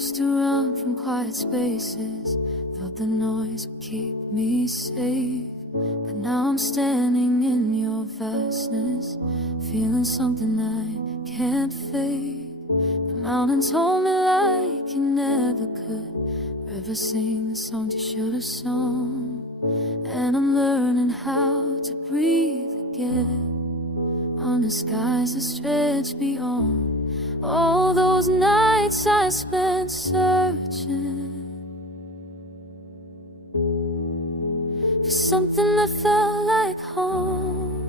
used to run from quiet spaces, thought the noise would keep me safe. But now I'm standing in your vastness, feeling something I can't fake. The mountains hold me like you never could. River sing the songs you should have sung. And I'm learning how to breathe again on the skies that stretch beyond all those nights I spent searching for something that felt like home.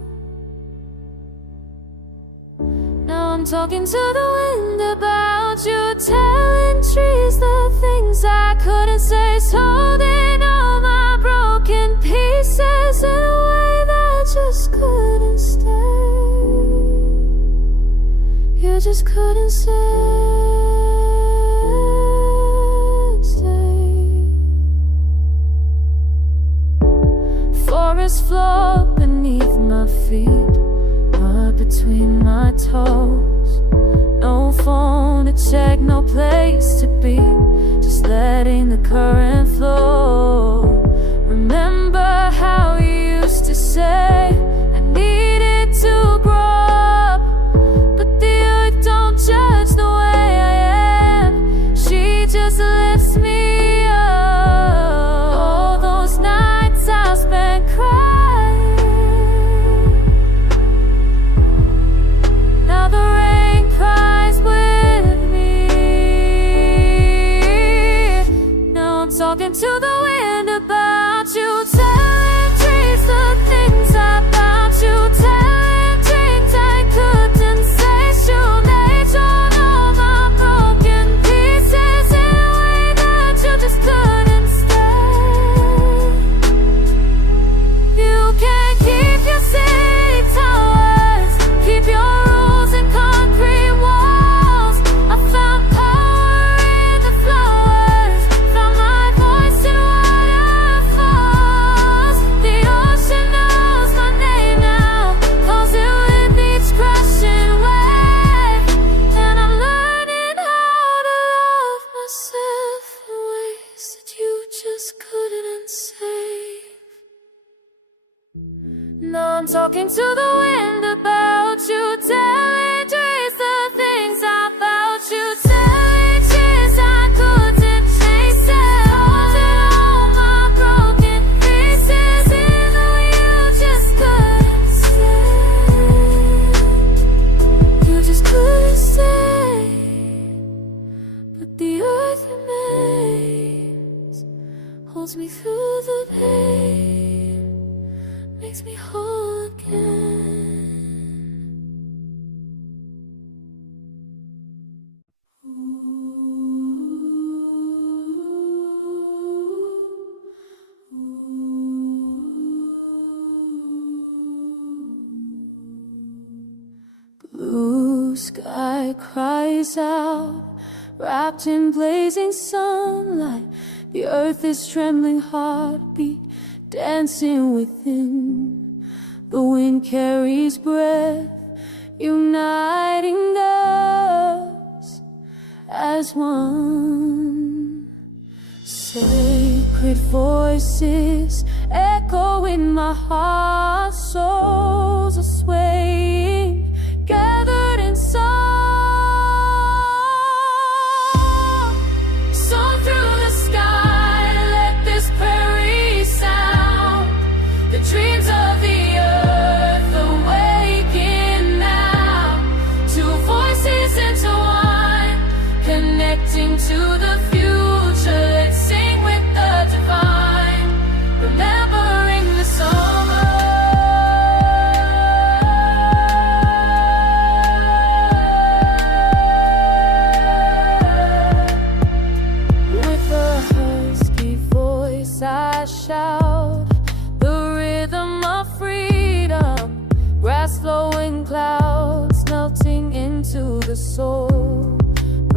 Now I'm talking to the wind about you, telling trees the things I couldn't say, holding all my broken pieces in a way that just couldn't stay. You just couldn't stay. Forest floor beneath my feet, mud between my toes. No phone to check, no place to be, just letting the current flow. Remember how you used to say I needed to grow up, but the earth don't judge the way I am. She just lifts me up. All those nights I spent crying, now the rain cries with me. Now I'm talking to the wind about you, telling trees the things about you, telling dreams I couldn't say. She'll lay on all my broken pieces in a way that you just couldn't stay. You can't keep your city towers, keep your rules and concrete walls. I found power in the flowers, found my voice in waterfalls. The ocean knows my name now, calls it with each crashing wave. And I'm learning how to love myself in ways that you just couldn't save. Now I'm talking to the wind about you, telling trees the things about you, telling trees I couldn't chase it, holding all my broken pieces in the way you just couldn't stay. You just couldn't stay, but the earth remains, holds me through the pain, makes me whole again. Blue sky cries out, wrapped in blazing sunlight. The earth is trembling, heartbeat dancing within. The wind carries breath, uniting us as one. Sacred voices echo in my heart, souls are swaying, gathered in song. Song through the sky, let this prairie sound. The dreams of the earth awaken now. Two voices intertwine, connecting to the future. Let's sing with the divine, remembering the summer. With a husky voice I shout the rhythm of freedom, grass flowing, clouds melting into the soul.